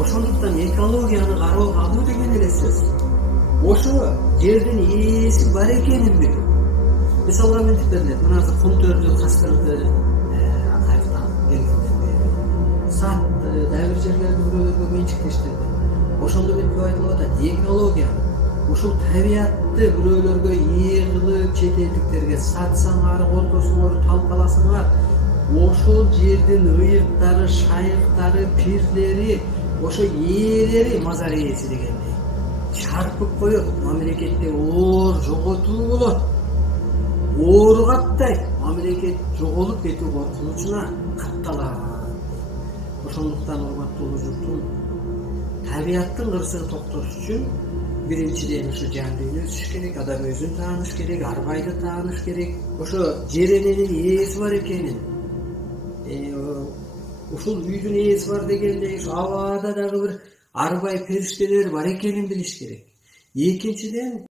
Ошондуктан экологияны кароо алуу деген эле сөз. Ошо жердин ээси бар экенин билүү. Мисалга мынтип берилет. Мына азыр кум төрдү кастырды, акайыктан келгенден бери. Сатты, дагы бир жерлерде бирөөлөргө менчиктештирди. Ошондо мынтип айтылып атат, экология ушул табиятты бирөөлөргө ээ кылып, чет элдиктерге сатсаңар, колдосоңор, талкаласаңар, ошол жердин ыйыктары, шайыктары, пирлери, ошо ээлери мазар ээси дегендей чарпып коет, мамлекетте оор жоготуу болот. Оор каттайт, мамлекет жоголуп кетүү коркунучуна катталат. Ошондуктан урматтуу журтум, табияттын кырсыгы токтош үчүн биринчиден ошо жандыны өсүш керек, адам өзүн тааныш керек, арбайды тааныш керек. Ошо жер эненин ээси бар экенин, ушул үйдүн ээси бар дегендей, ушу абада дагы бир арбай периштелер бар экенин билиш керек. Экинчиден